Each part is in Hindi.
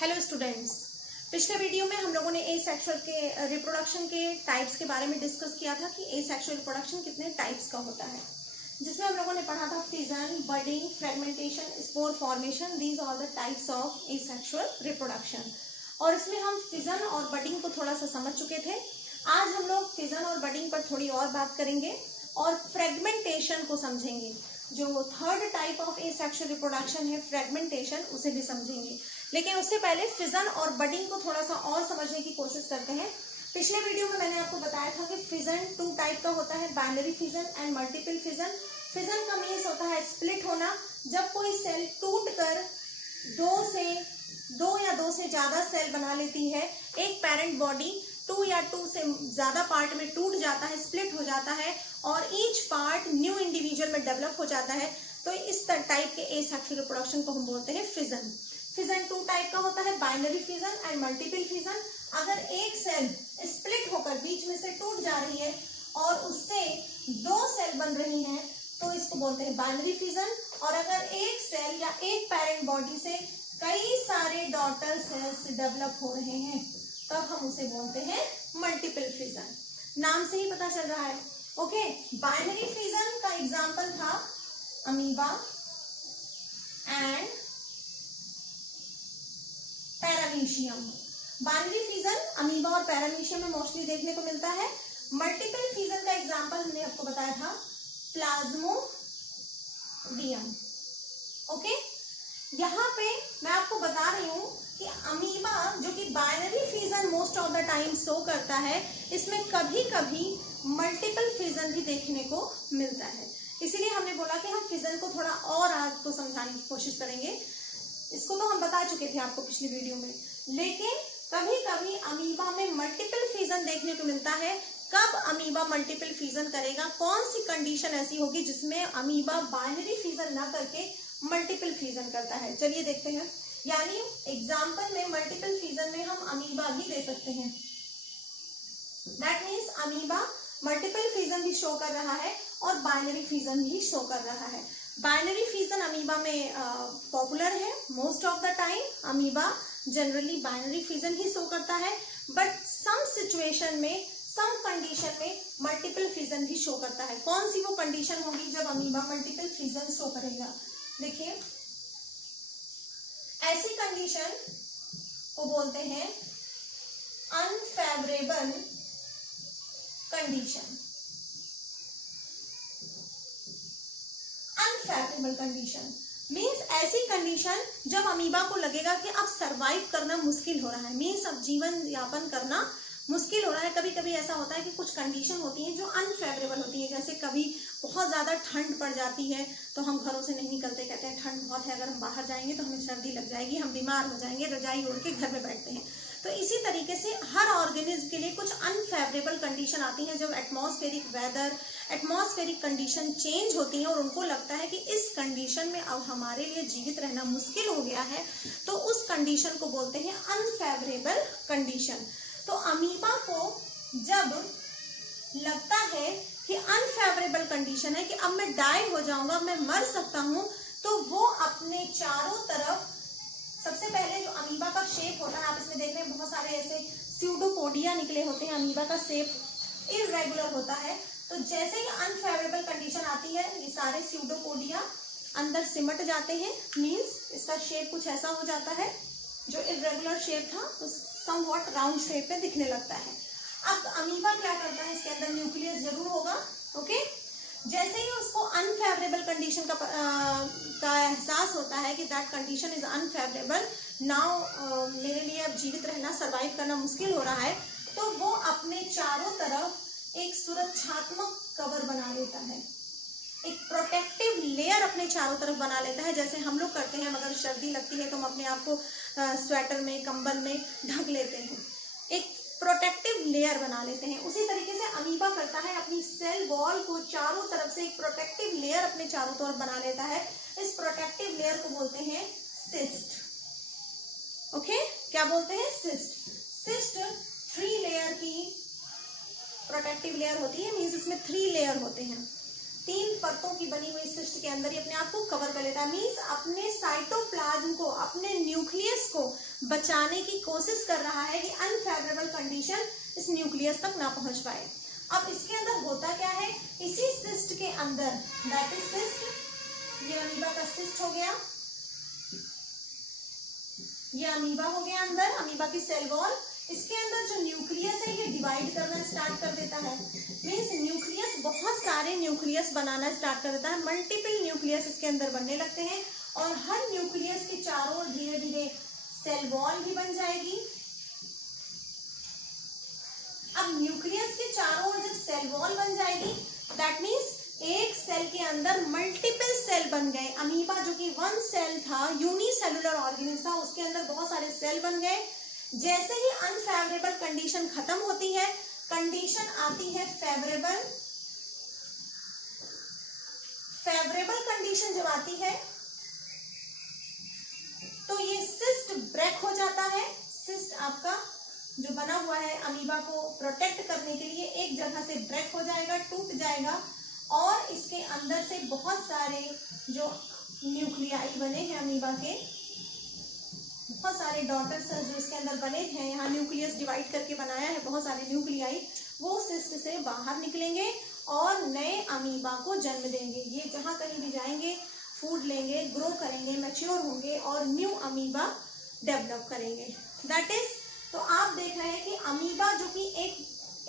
हेलो स्टूडेंट्स, पिछले वीडियो में हम लोगों ने एसेक्सुअल के रिप्रोडक्शन के टाइप्स के बारे में डिस्कस किया था कि एसेक्सुअल रिप्रोडक्शन कितने टाइप्स का होता है, जिसमें हम लोगों ने पढ़ा था fission, budding, fragmentation, spore formation. These are the types of asexual reproduction. और इसमें हम फिजन और बडिंग को थोड़ा सा समझ चुके थे। आज हम लोग फिजन और बडिंग पर थोड़ी और बात करेंगे और फ्रेगमेंटेशन को समझेंगे। जो third type of asexual reproduction है फ्रेगमेंटेशन, उसे भी समझेंगे। लेकिन उससे पहले फिजन और बडिंग को थोड़ा सा और समझने की कोशिश करते हैं। पिछले वीडियो में मैंने आपको बताया था कि फिजन 2 टाइप का होता है, binary fission and multiple fission. Fission का मीन्स होता है स्प्लिट होना, जब कोई सेल टूट कर दो या दो से ज्यादा सेल बना लेती है। एक पेरेंट बॉडी 2 या 2 से ज्यादा पार्ट में टूट जाता है, स्प्लिट हो जाता है और ईच पार्ट न्यू इंडिविजुअल में डेवलप हो जाता है। तो इस टाइप के एसेक्सुअल रिप्रोडक्शन को हम बोलते हैं फिजन। फिजन 2 टाइप का होता है, binary fission and multiple fission. अगर एक सेल स्प्लिट होकर बीच में से टूट जा रही है और उससे 2 सेल बन रही हैं तो इसको बोलते हैं बाइनरी फिजन। और अगर एक सेल या एक पेरेंट बॉडी से कई सारे डॉटर सेल्स डेवलप हो रहे हैं तब हम उसे बोलते हैं मल्टीपल फिजन। नाम से ही पता चल रहा है। ओके, बाइनरी फिजन का एग्जांपल था amoeba and paramecium. Binary fission amoeba और पैरामीशियम में मोस्टली देखने को मिलता है। मल्टीपल फिजन का एग्जांपल हमने आपको बताया था प्लाज्मोडियम। ओके, यहाँ पे मैं आपको बता रही हूँ कि अमीबा जो कि binary fission most of the time show करता है, इसमें कभी कभी मल्टीपल फिजन भी देखने को मिलता है। इसीलिए हमने बोला कि हम फिजन को थोड़ा और आज को समझाने की कोशिश करेंगे। इसको तो हम बता चुके थे आपको पिछली वीडियो में, लेकिन कभी कभी अमीबा में मल्टीपल फिजन देखने को मिलता है। कब अमीबा मल्टीपल फिजन करेगा, कौन सी कंडीशन ऐसी होगी जिसमें अमीबा बाइनरी फिजन ना करके मल्टीपल फिजन करता है, चलिए देखते हैं। यानी एग्जाम्पल में मल्टीपल फिजन में हम अमीबा भी दे सकते हैं। That means amoeba multiple fission भी शो कर रहा है और बाइनरी फिजन भी शो कर रहा है। बाइनरी फिजन अमीबा में पॉपुलर है। Most of the time amoeba generally binary fission he show करता है, बट सम सिचुएशन में, सम कंडीशन में मल्टीपल फिजन भी शो करता है। कौन सी वो कंडीशन होगी जब अमीबा मल्टीपल फिजन शो करेगा? देखिए, ऐसी कंडीशन को बोलते हैं unfavourable condition. Unfavourable condition means ऐसी कंडीशन जब अमीबा को लगेगा कि अब सरवाइव करना मुश्किल हो रहा है, मीन्स अब जीवन यापन करना मुश्किल हो रहा है। कभी कभी ऐसा होता है कि कुछ कंडीशन होती हैं जो अनफेवरेबल होती है। जैसे कभी बहुत ज़्यादा ठंड पड़ जाती है तो हम घरों से नहीं निकलते, कहते हैं ठंड बहुत है, अगर हम बाहर जाएंगे तो हमें सर्दी लग जाएगी, हम बीमार हो जाएंगे, रजाई ओढ़ के घर में बैठते हैं। तो इसी तरीके से हर ऑर्गेनिज्म के लिए कुछ अनफेवरेबल कंडीशन आती हैं। जब atmospheric weather, atmospheric condition change होती हैं और उनको लगता है कि इस कंडीशन में अब हमारे लिए जीवित रहना मुश्किल हो गया है, तो उस कंडीशन को बोलते हैं अनफेवरेबल कंडीशन। तो अमीबा को जब लगता है कि अनफेवरेबल कंडीशन है कि अब मैं डाई हो जाऊंगा, मैं मर सकता हूं, तो वो अपने चारों तरफ, सबसे पहले जो अमीबा का शेप होता है, आप इसमें देख रहे हैं बहुत सारे ऐसे स्यूडोपोडिया निकले होते हैं। अमीबा का शेप इर्रेगुलर होता है। तो जैसे ही अनफेवरेबल कंडीशन आती है, ये सारे स्यूडोपोडिया अंदर सिमट जाते हैं, मीन्स इसका शेप कुछ ऐसा हो जाता है, जो इर्रेगुलर शेप था तो समवॉट राउंड शेप में दिखने लगता है। अब अमीबा क्या करता है, इसके अंदर न्यूक्लियस जरूर होगा। ओके, जैसे ही उसको अनफेवरेबल कंडीशन का एहसास होता है कि that condition is unfavourable, now मेरे लिए अब जीवित रहना, सरवाइव करना मुश्किल हो रहा है, तो वो अपने चारों तरफ एक सुरक्षात्मक कवर बना लेता है, एक प्रोटेक्टिव लेयर अपने चारों तरफ बना लेता है। जैसे हम लोग करते हैं, अगर सर्दी लगती है तो हम अपने आप को स्वेटर में, कंबल में ढक लेते हैं, एक प्रोटेक्टिव लेयर बना लेते हैं। उसी तरीके से अमीबा करता है, अपनी सेल वॉल को चारों तरफ से एक प्रोटेक्टिव लेयर अपने चारों तरफ बना लेता है। इस प्रोटेक्टिव लेयर को बोलते हैं सिस्ट। ओके, क्या बोलते हैं? सिस्ट। सिस्ट 3 लेयर की प्रोटेक्टिव लेयर होती है, मीन्स इसमें 3 लेयर होते हैं। 3 परतों की बनी हुई सिस्ट के अंदर ही अपने आप को कवर कर लेता है। मीन्स अपने साइटोप्लाज्म को, अपने न्यूक्लियस को बचाने की कोशिश कर रहा है कि अनफेवरेबल कंडीशन इस न्यूक्लियस तक ना पहुंच पाए। अब इसके अंदर होता क्या है, इसी सिस्ट के अंदर, दैट इज सिस्ट, ये अमीबा का सिस्ट हो गया, ये अमीबा हो गया अंदर, अमीबा की सेल वॉल। इसके अंदर जो न्यूक्लियस है ये डिवाइड करना स्टार्ट कर देता है, मीन्स न्यूक्लियस, बहुत सारे न्यूक्लियस बनाना स्टार्ट कर देता है, मल्टीपल न्यूक्लियस इसके अंदर बनने लगते हैं और हर न्यूक्लियस के चारों ओर धीरे धीरे सेल वॉल भी बन जाएगी। अब न्यूक्लियस के चारों ओर जब सेल वॉल बन जाएगी, दैट मीन्स एक सेल के अंदर मल्टीपल सेल बन गए। अमीबा जो कि वन सेल था, यूनिसेलुलर ऑर्गेनिज्म था, उसके अंदर बहुत सारे सेल बन गए। जैसे ही अनफेवरेबल कंडीशन खत्म होती है, कंडीशन आती है फेवरेबल। फेवरेबल कंडीशन जब आती है तो ये सिस्ट ब्रेक हो जाता है। सिस्ट आपका जो बना हुआ है अमीबा को प्रोटेक्ट करने के लिए एक जगह से ब्रेक हो जाएगा, टूट जाएगा और इसके अंदर से बहुत सारे जो न्यूक्लियाई बने हैं अमीबा के, बहुत सारे डॉटर सेल्स जो इसके अंदर बने हैं, यहाँ न्यूक्लियस डिवाइड करके बनाया है बहुत सारे न्यूक्लियाई, वो सिस्ट से बाहर निकलेंगे और नए अमीबा को जन्म देंगे। ये जहाँ कहीं भी जाएंगे, फूड लेंगे, ग्रो करेंगे, मैच्योर होंगे और न्यू अमीबा डेवलप करेंगे। दैट इज, तो आप देख रहे हैं कि अमीबा जो कि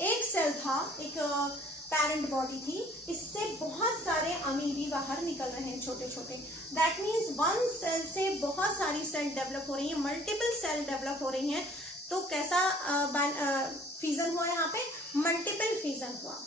एक सेल था, एक पेरेंट बॉडी थी, इससे बहुत सारे अमीबी बाहर निकल रहे हैं छोटे छोटे। दैट मीन्स वन सेल से बहुत सारी सेल डेवलप हो रही है, मल्टीपल सेल डेवलप हो रही हैं। तो कैसा फ्यूजन हुआ यहाँ पे, मल्टीपल फ्यूजन हुआ।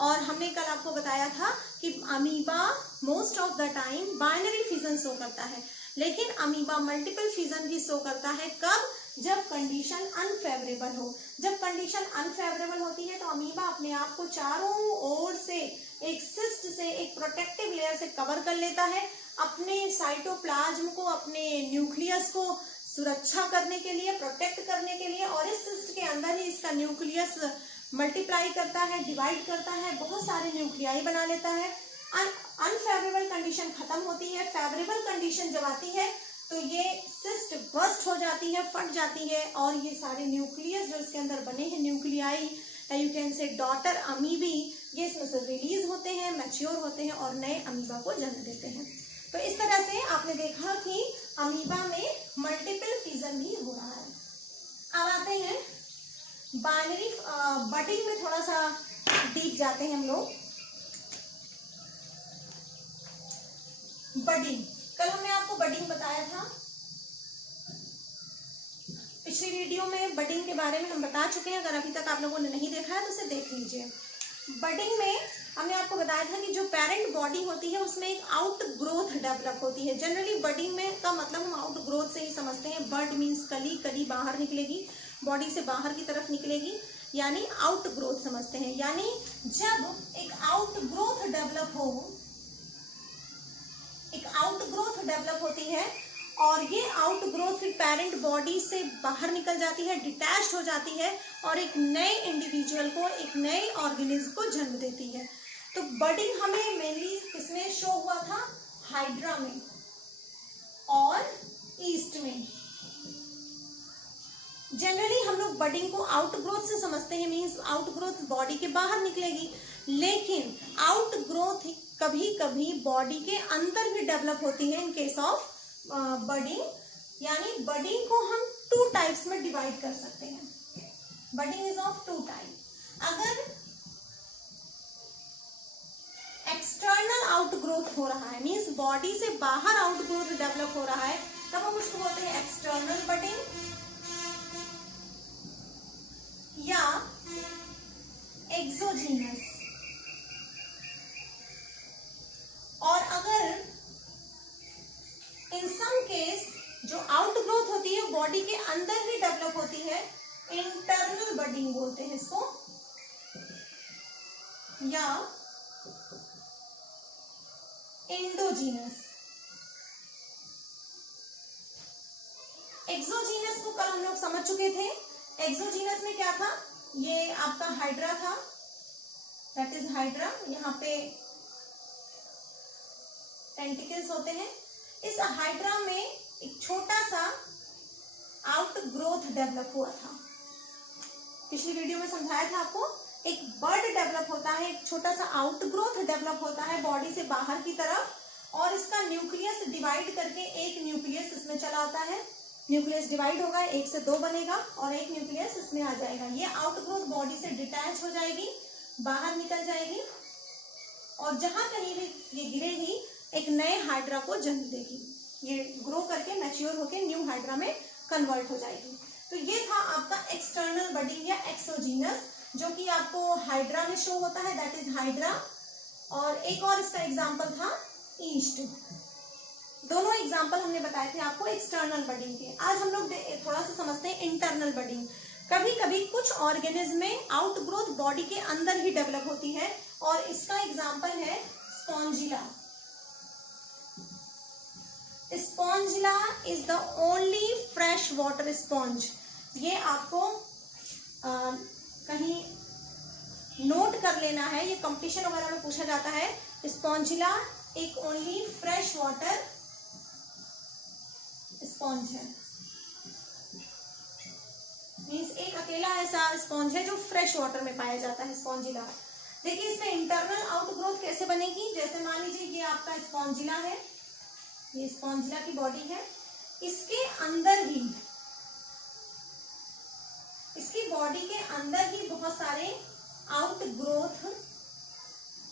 और हमने कल आपको बताया था कि amoeba most of the time binary fusion show करता है, लेकिन अमीबा मल्टीपल फ्यूजन भी शो करता है। कब? जब कंडीशन अनफेवरेबल हो। जब कंडीशन अनफेवरेबल होती है तो अमीबा अपने आप को चारों ओर से एक सिस्ट से, एक प्रोटेक्टिव लेयर से कवर कर लेता है, अपने साइटोप्लाज्म को, अपने न्यूक्लियस को सुरक्षा करने के लिए, प्रोटेक्ट करने के लिए, और इस सिस्ट के अंदर ही इसका न्यूक्लियस मल्टीप्लाई करता है, डिवाइड करता है, बहुत सारे न्यूक्लियाई बना लेता है। अनफेवरेबल कंडीशन खत्म होती है, फेवरेबल कंडीशन जब आती है तो ये सिस्ट बस्ट हो जाती है, फट जाती है और ये सारे न्यूक्लियस जो इसके अंदर बने हैं, nuclei, you can say daughter amoebae, ये इसमें से रिलीज होते हैं, मैच्योर होते हैं और नए अमीबा को जन्म देते हैं। तो इस तरह से आपने देखा कि अमीबा में मल्टीपल फ्यूजन भी हो रहा है। अब आते हैं बाइनरी बडिंग में, थोड़ा सा डीप जाते हैं हम लोग। बडिंग, कल हमने आपको बडिंग बताया था, पिछली वीडियो में बडिंग के बारे में हम बता चुके हैं। अगर अभी तक आप लोगों ने नहीं देखा है तो उसे देख लीजिए। बडिंग में हमने आपको बताया था कि जो पेरेंट बॉडी होती है उसमें एक आउट ग्रोथ डेवलप होती है। जनरली बडिंग में का मतलब हम आउट ग्रोथ से ही समझते हैं। बड मीन्स कली, कली बाहर निकलेगी, बॉडी से बाहर की तरफ निकलेगी, यानी आउट ग्रोथ समझते हैं। यानी जब एक आउट ग्रोथ डेवलप हो, एक आउट ग्रोथ डेवलप होती है और ये आउट ग्रोथ फिर पेरेंट बॉडी से बाहर निकल जाती है, डिटैच हो जाती है और एक नए इंडिविजुअल को, एक नए ऑर्गेनिज्म को जन्म देती है। तो बडिंग हमें मेनली किसमें शो हुआ था? हाइड्रा में और ईस्ट में। जनरली हम लोग बडिंग को आउट ग्रोथ से समझते हैं, मीन्स आउट ग्रोथ बॉडी के बाहर निकलेगी, लेकिन आउट ग्रोथ कभी कभी बॉडी के अंदर भी डेवलप होती है इन केस ऑफ बडिंग। यानी बडिंग को हम टू टाइप्स में डिवाइड कर सकते हैं। Budding is of two type. अगर एक्सटर्नल आउट ग्रोथ हो रहा है, मीन्स बॉडी से बाहर आउट ग्रोथ डेवलप हो रहा है, तब हम उसको बोलते हैं एक्सटर्नल बडिंग या एक्सोजीनस। और अगर इन सम केस जो आउट ग्रोथ होती है बॉडी के अंदर ही डेवलप होती है, इंटरनल बडिंग बोलते हैं इसको, या एंडोजीनस। एक्सोजीनस को कल हम लोग समझ चुके थे। एक्सोजीनस में क्या था? ये आपका हाइड्रा था, दैट इज हाइड्रा, यहाँ पे टेंटिकल्स होते हैं। इस हाइड्रा में एक छोटा सा आउट ग्रोथ डेवलप हुआ था। पिछली वीडियो में समझाया था आपको, एक बर्ड डेवलप होता है, एक छोटा सा आउट ग्रोथ डेवलप होता है बॉडी से बाहर की तरफ, और इसका न्यूक्लियस डिवाइड करके एक न्यूक्लियस इसमें चला आता है। न्यूक्लियस डिवाइड होगा, 1 से 2 बनेगा और एक न्यूक्लियस इसमें आ जाएगा। ये आउट ग्रोथ बॉडी से डिटैच हो जाएगी, बाहर निकल जाएगी, और जहां कहीं भी ये गिरेगी एक नए हाइड्रा को जन्म देगी। ये ग्रो करके मैच्योर होके न्यू हाइड्रा में कन्वर्ट हो जाएगी। तो ये था आपका एक्सटर्नल बडिंग या एक्सोजीनस, जो कि आपको हाइड्रा में शो होता है, दैट इज हाइड्रा। और एक और इसका एग्जांपल था ईस्ट। दोनों एग्जांपल हमने बताए थे आपको एक्सटर्नल बडिंग के। आज हम लोग थोड़ा सा समझते हैं इंटरनल बडिंग। कभी कभी कुछ ऑर्गेनिज्म में आउट ग्रोथ बॉडी के अंदर ही डेवलप होती है, और इसका एग्जांपल है Spongilla. Spongilla is the only fresh water sponge. ये आपको कहीं नोट कर लेना है, ये कंपटीशन वगैरह में पूछा जाता है। स्पॉन्जिला एक ओनली फ्रेश वाटर स्पॉन्ज है, मीन्स एक अकेला ऐसा स्पॉन्ज है जो फ्रेश वाटर में पाया जाता है, स्पॉन्जिला। देखिए इसमें इंटरनल आउट ग्रोथ कैसे बनेगी। जैसे मान लीजिए ये आपका स्पॉन्जिला है, ये स्पॉन्जिला की बॉडी है, इसके अंदर ही, इसकी बॉडी के अंदर ही बहुत सारे आउट ग्रोथ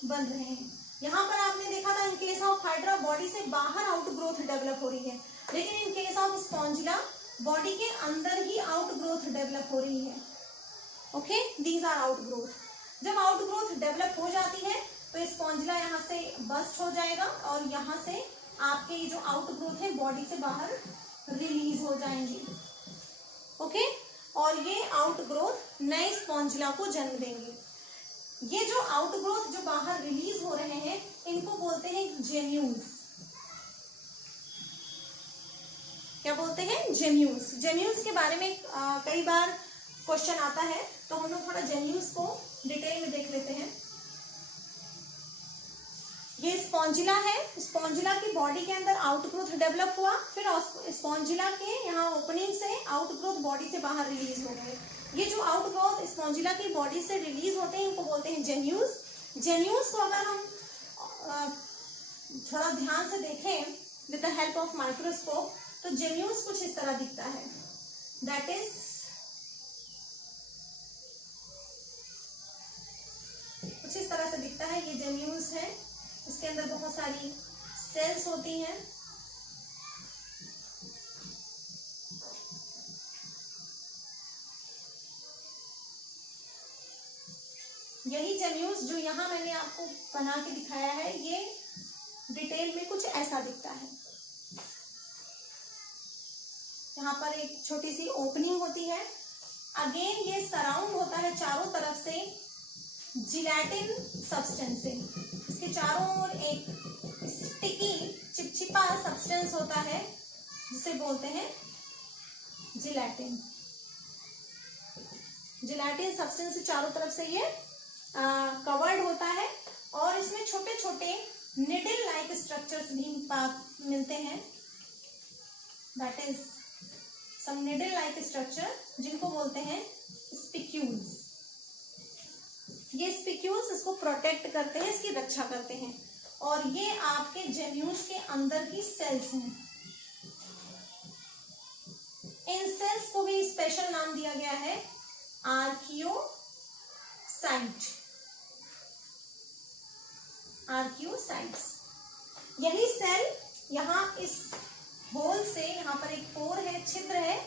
बन रहे हैं। यहाँ पर आपने देखा था in case of hydra body से बाहर आउट ग्रोथ डेवलप हो रही है, लेकिन in case of Spongilla body के अंदर ही आउट ग्रोथ डेवलप हो रही है। Okay, these are outgrowth. जब आउट ग्रोथ डेवलप हो जाती है तो स्पॉन्जिला यहाँ से बस्ट हो जाएगा, और यहाँ से आपके जो आउट ग्रोथ है बॉडी से बाहर रिलीज हो जाएंगी। ओके, और ये आउट ग्रोथ नए स्पॉन्जिला को जन्म देंगे। ये जो आउट ग्रोथ जो बाहर रिलीज हो रहे हैं, इनको बोलते हैं जेम्यूल्स। क्या बोलते हैं? जेम्यूल्स। जेम्यूल्स के बारे में कई बार क्वेश्चन आता है, तो हम लोग थोड़ा जेम्यूल्स को डिटेल में देख लेते हैं। ये स्पॉन्जिला है, स्पॉन्जिला की बॉडी के अंदर आउट ग्रोथ डेवलप हुआ, फिर स्पॉन्जिला के यहाँ ओपनिंग से आउट ग्रोथ बॉडी से बाहर रिलीज हो गए। ये जो आउट ग्रोथ स्पॉन्जिला की बॉडी से रिलीज होते हैं, इनको बोलते हैं जेन्यूल्स। जेन्यूल्स को अगर हम थोड़ा ध्यान से देखें with the help of microscope, तो जेन्यूल्स कुछ इस तरह दिखता है, दैट इज कुछ इस तरह से दिखता है। ये जेन्यूल्स है, इसके अंदर बहुत सारी सेल्स होती हैं। यही जेम्यूल्स जो यहाँ मैंने आपको बना के दिखाया है, ये डिटेल में कुछ ऐसा दिखता है। यहाँ पर एक छोटी सी ओपनिंग होती है, अगेन ये सराउंड होता है चारों तरफ से जिलेटिन सब्सटेंस से। इसके चारों ओर एक स्टिकी चिपचिपा सब्सटेंस होता है, जिसे बोलते हैं जिलेटिन। जिलेटिन सब्सटेंस से चारों तरफ से ये कवर्ड होता है, और इसमें छोटे छोटे निडल लाइक स्ट्रक्चर्स भी मिलते हैं, that is some needle like structure, जिनको बोलते हैं स्पिक्यूल्स। ये स्पिक्यूल्स इसको प्रोटेक्ट करते हैं, इसकी रक्षा करते हैं, और ये आपके जेम्यूल्स के अंदर की सेल्स हैं। इन सेल्स को भी स्पेशल नाम दिया गया है आर्कियोसाइट। आर्कियोसाइट्स। यही सेल यहाँ इस होल से, यहाँ पर एक पोर है, छिद्र है,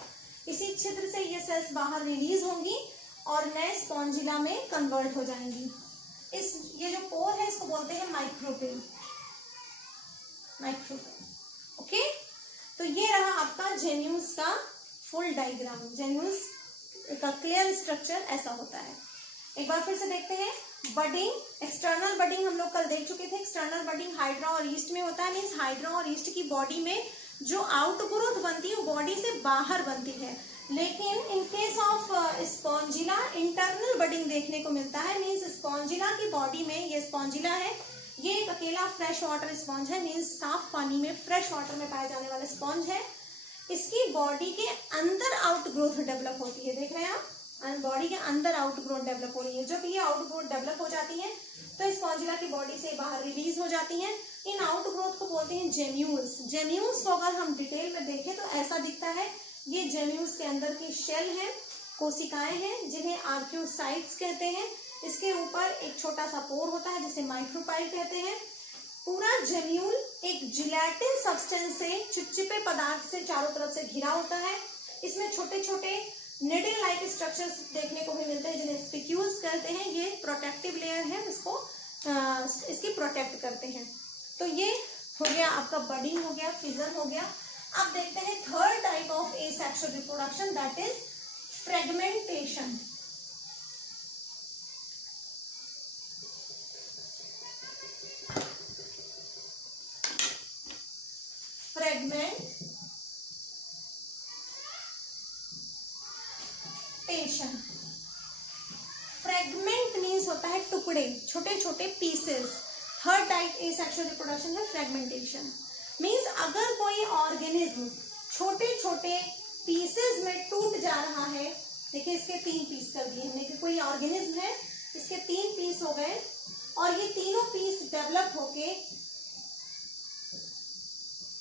इसी छिद्र से ये सेल्स बाहर रिलीज होंगी और नए स्पॉन्जिला में कन्वर्ट हो जाएंगी। ये जो पोर है इसको बोलते हैं माइक्रोपिल। ओके, तो ये रहा आपका जेन्यूल्स का फुल डायग्राम। जेन्यूल्स का क्लियर स्ट्रक्चर ऐसा होता है। एक बार फिर से देखते हैं बडिंग। एक्सटर्नल बडिंग हम लोग कल देख चुके थे। एक्सटर्नल बडिंग हाइड्रा और ईस्ट में होता है, मीन्स हाइड्रा और ईस्ट की बॉडी में जो आउट ग्रोथ बनती है वो बॉडी से बाहर बनती है। लेकिन in case of Spongilla internal budding देखने को मिलता है, मीन्स स्पॉन्जिला की बॉडी में, ये स्पॉन्जिला है, ये एक अकेला फ्रेश वाटर स्पॉन्ज है, मीन्स साफ पानी में फ्रेश वाटर में पाए जाने वाला स्पॉन्ज है। इसकी बॉडी के अंदर आउटग्रोथ डेवलप होती है, देख रहे हैं आप, बॉडी के अंदर आउटग्रोथ डेवलप हो रही है। जब ये आउटग्रोथ डेवलप हो जाती है तो स्पॉन्जिला की बॉडी से बाहर रिलीज हो जाती हैं। इन आउटग्रोथ को बोलते हैं जेम्यूल्स। जेम्यूल्स को अगर हम डिटेल में देखें तो ऐसा दिखता है, ये जेम्यूल्स के अंदर की शेल है, कोशिकाएं हैं जिन्हें आर्क्यूसाइट्स कहते हैं। इसके ऊपर एक छोटा सा पोर होता है जिसे माइक्रोपाइल कहते हैं। पूरा जेम्यूल एक जिलेटिन सब्सटेंस से, चिपचिपे पदार्थ से चारों तरफ से घिरा होता है। इसमें छोटे छोटे निडल लाइक स्ट्रक्चर्स देखने को भी मिलते हैं जिन्हें स्पिक्यूल्स कहते हैं। ये प्रोटेक्टिव लेयर है, इसको इसकी प्रोटेक्ट करते हैं। तो ये हो गया आपका बडिंग, हो गया फिजन, हो गया। अब देखते हैं third type of asexual reproduction, that is fragmentation. Fragment means होता है टुकड़े, छोटे छोटे pieces. Third type asexual reproduction है फ्रेगमेंटेशन। मीन्स अगर कोई ऑर्गेनिज्म छोटे छोटे पीसेस में टूट जा रहा है, देखिए इसके 3 पीस कर दिए हमने, कि कोई ऑर्गेनिज्म है, इसके 3 पीस हो गए और ये तीनों पीस डेवलप होके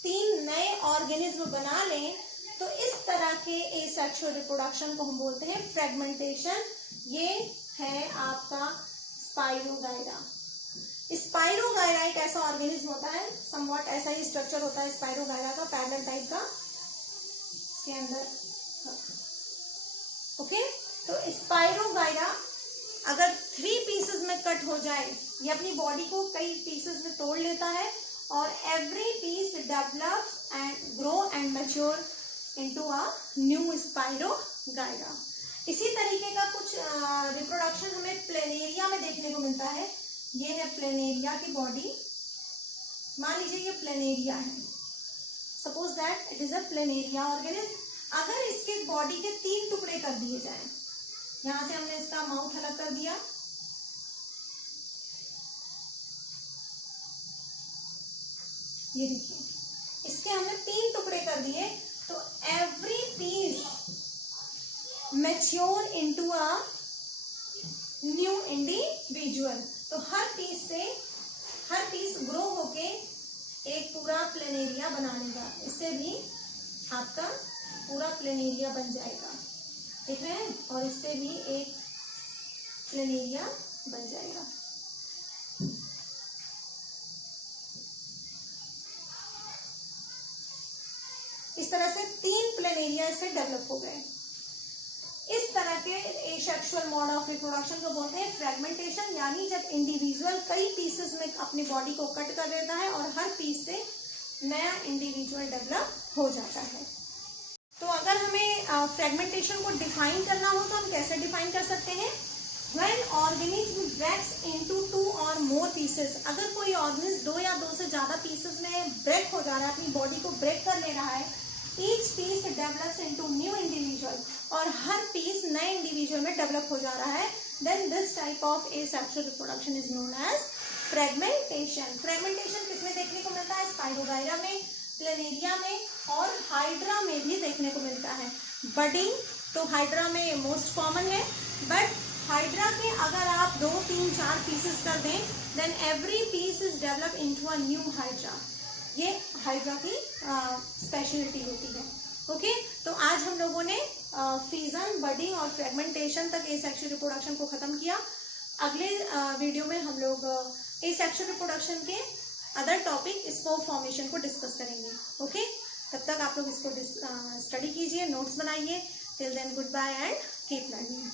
3 नए ऑर्गेनिज्म बना लें, तो इस तरह के एसेक्सुअल रिप्रोडक्शन को हम बोलते हैं फ्रेगमेंटेशन। ये है आपका स्पाइरोगाइरा। स्पाइरोगाइरा एक ऐसा ऑर्गेनिज्म होता है, समवॉट ऐसा ही स्ट्रक्चर होता है स्पाइरोगाइरा का, पैरेलल टाइप का, इसके अंदर। ओके, तो स्पाइरोगाइरा अगर 3 पीसेस में कट हो जाए, ये अपनी बॉडी को कई पीसेस में तोड़ लेता है और every piece develop and grow and mature into a new spirogyra. इसी तरीके का कुछ रिप्रोडक्शन हमें प्लेनेरिया में देखने को मिलता है। ये है प्लेनेरिया की बॉडी। मान लीजिए ये प्लेनेरिया है, suppose that it is a planaria organism. अगर इसके बॉडी के 3 टुकड़े कर दिए जाएं, यहां से हमने इसका माउथ अलग कर दिया, ये देखिए इसके हमने 3 टुकड़े कर दिए, तो every piece mature into a new individual. तो हर पीस ग्रो होके एक पूरा प्लेनेरिया बना लेगा। इससे भी आपका पूरा प्लेनेरिया बन जाएगा, देख रहे हैं, और इससे भी एक प्लेनेरिया बन जाएगा। इस तरह से 3 प्लेनेरिया से डेवलप हो गए। इस तरह के एसेक्सुअल मोड ऑफ रिप्रोडक्शन को बोलते हैं फ्रेगमेंटेशन, यानी जब इंडिविजुअल कई पीसेस में अपनी बॉडी को कट कर देता है और हर पीस से नया इंडिविजुअल डेवलप हो जाता है। तो अगर हमें फ्रेगमेंटेशन को डिफाइन करना हो तो हम कैसे डिफाइन कर सकते हैं? When organism breaks into 2 or more pieces, अगर कोई ऑर्गेनिज्म 2 या 2 से ज्यादा पीसेस में ब्रेक हो जा रहा है, अपनी बॉडी को ब्रेक कर ले रहा है, each piece develops into new individual, और हर पीस नए इंडिविजुअल में डेवलप हो जा रहा है, then this type of asexual reproduction is known as fragmentation. Fragmentation किसमें देखने को मिलता है? स्पाइरोगाइरा में, प्लेनेरिया में और हाइड्रा में भी देखने को मिलता है। बडिंग तो हाइड्रा में मोस्ट कॉमन है, बट हाइड्रा के अगर आप 2, 3, 4 पीसेस कर दें, then every piece is develop into a new hydra. ये हाइड्रा की स्पेशलिटी होती है। ओके, तो आज हम लोगों ने फ्यूजन, बडिंग और फ्रेगमेंटेशन तक एसेक्सुअल रिप्रोडक्शन को खत्म किया। अगले वीडियो में हम लोग एसेक्सुअल रिप्रोडक्शन के अदर टॉपिक, स्पोर फॉर्मेशन को डिस्कस करेंगे। ओके, तब तक आप लोग इसको स्टडी कीजिए, नोट्स बनाइए। Till then goodbye and keep learning.